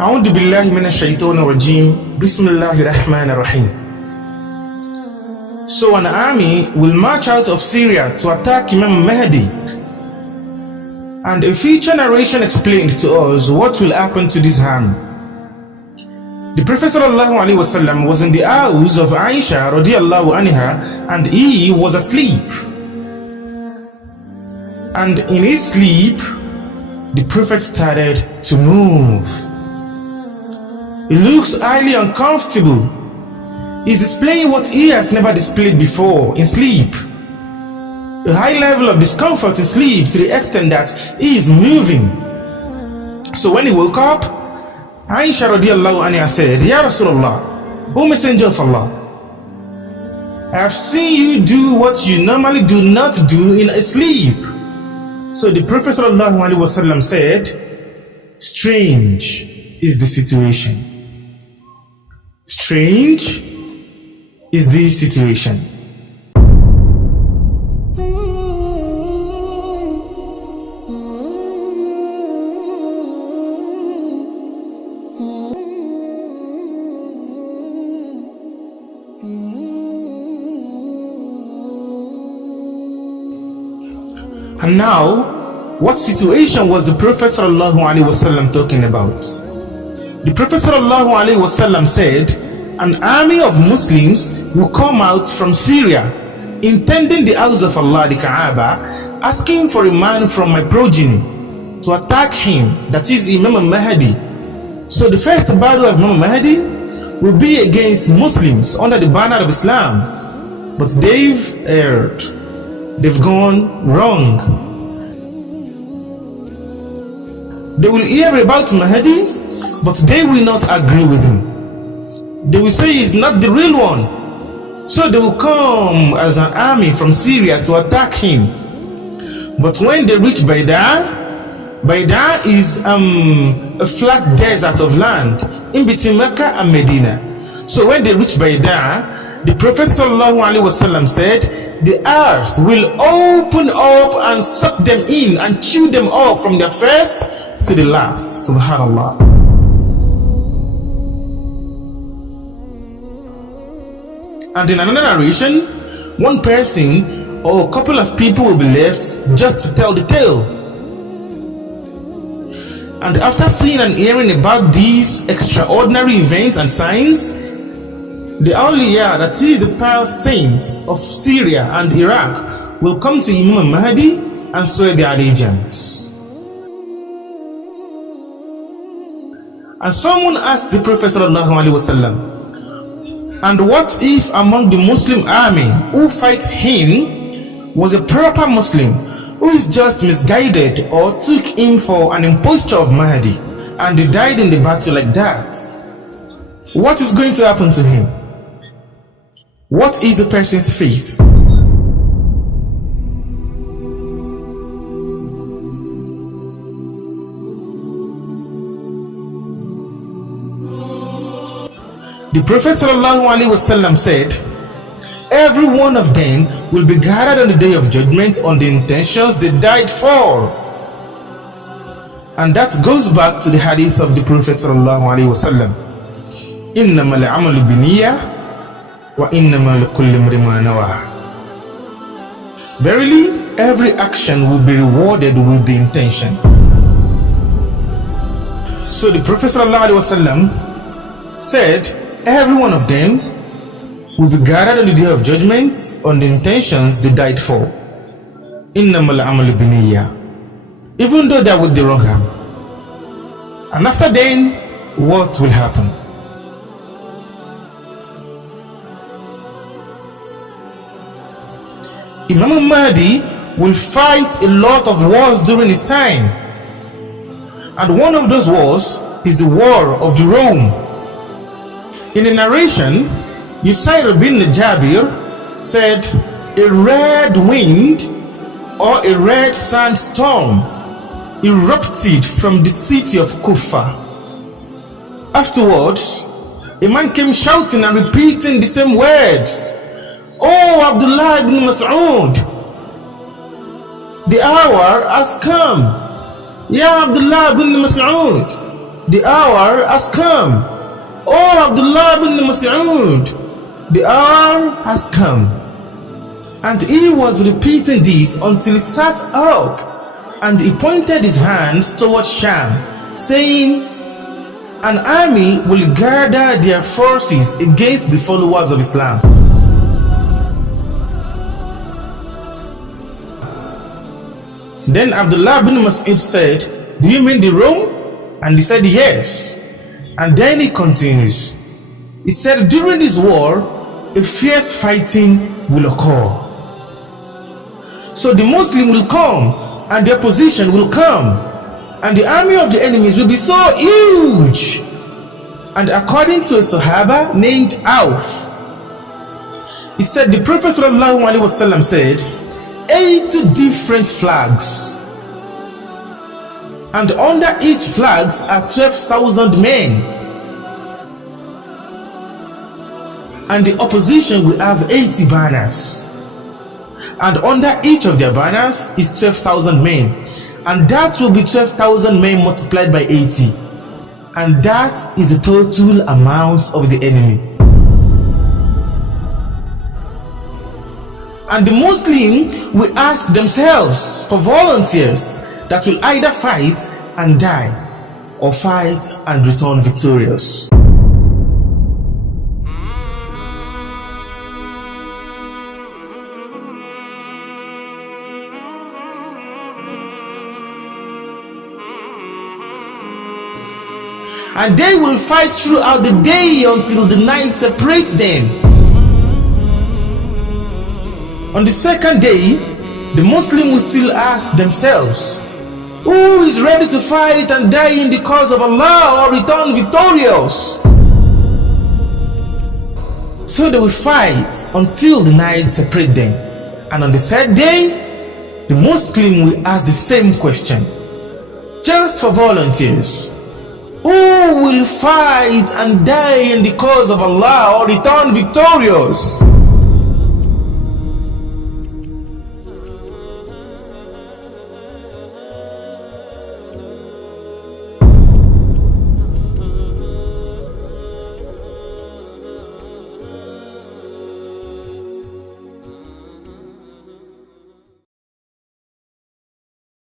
أعوذ بالله من الشيطان الرجيم بسم الله الرحمن الرحيم. So an army will march out of Syria to attack Imam Mahdi. And a future narration explained to us what will happen to this army. The Prophet ﷺ was in the house of Aisha radiallahu anha and he was asleep. And in his sleep, the Prophet started to move. He looks highly uncomfortable. He's displaying what he has never displayed before in sleep. A high level of discomfort in sleep to the extent that he is moving. So when he woke up, Aisha radiallahu anha said, Ya Rasulullah, O Messenger of Allah, I have seen you do what you normally do not do in a sleep. So the Prophet sallallahu alaihi wasallam said, strange is the situation. Strange is the situation. And now, what situation was the Prophet ﷺ talking about? The Prophet ﷺ said, an army of Muslims will come out from Syria, intending the house of Allah, the Kaaba, asking for a man from my progeny to attack him, that is Imam Mahadi. So the first battle of Imam Mahadi will be against Muslims under the banner of Islam. But they've erred. They've gone wrong. They will hear about Mahdi, but they will not agree with him. They will say he's not the real one. So they will come as an army from Syria to attack him. But when they reach Baida is a flat desert of land in between Mecca and Medina. So when they reach Baida, the Prophet ﷺ said, the earth will open up and suck them in and chew them up from their first to the last. Subhanallah. And in another narration, one person or a couple of people will be left just to tell the tale. And after seeing and hearing about these extraordinary events and signs, the awliya, that is the pious saints of Syria and Iraq, will come to Imam Mahdi and swear their allegiance. And someone asked the Prophet ﷺ, and what if among the Muslim army who fights him was a proper Muslim who is just misguided or took him for an imposture of Mahdi and he died in the battle like that? What is going to happen to him? What is the person's fate? The Prophet ﷺ said, every one of them will be gathered on the day of judgment on the intentions they died for. And that goes back to the hadith of the Prophet ﷺ. إِنَّمَا الْعَمَلُ بِنِيَّةٍ وَإِنَّمَا لِكُلِّ امْرِئٍ مَا نَوَىٰ. Verily, every action will be rewarded with the intention. So the Prophet ﷺ said, every one of them will be gathered on the day of judgment on the intentions they died for. إِنَّمَا الْعَمَلُ بِنِيَّةٍ. Even though that would be wrong. And after then, what will happen? Imam Mahdi will fight a lot of wars during his time. And one of those wars is the war of the Rome. In the narration, Yusayr bin Jabir said, a red wind or a red sandstorm erupted from the city of Kufa. Afterwards, a man came shouting and repeating the same words, "Oh Abdullah ibn Mas'ud, the hour has come. Ya Abdullah ibn Mas'ud, the hour has come. Oh Abdullah bin Mas'ud, the hour has come. And he was repeating this until he sat up, and he pointed his hands towards Sham, saying, an army will gather their forces against the followers of Islam. Then Abdullah bin Mas'ud said, do you mean the Rome? And he said, yes. And then he continues. He said, during this war, a fierce fighting will occur. So the Muslim will come, and the opposition will come, and the army of the enemies will be so huge. And according to a Sahaba named Auf, he said, the Prophet ﷺ said, 80 different flags, and under each flags are 12,000 men, and the opposition will have 80 banners, and under each of their banners is 12,000 men, and that will be 12,000 men multiplied by 80, and that is the total amount of the enemy. And the Muslim will ask themselves for volunteers that will either fight and die, or fight and return victorious. And they will fight throughout the day until the night separates them. On the second day, the Muslim will still ask themselves, who is ready to fight and die in the cause of Allah or return victorious? So they will fight until the night separates them. And on the third day, the Muslim will ask the same question, just for volunteers. Who will fight and die in the cause of Allah or return victorious?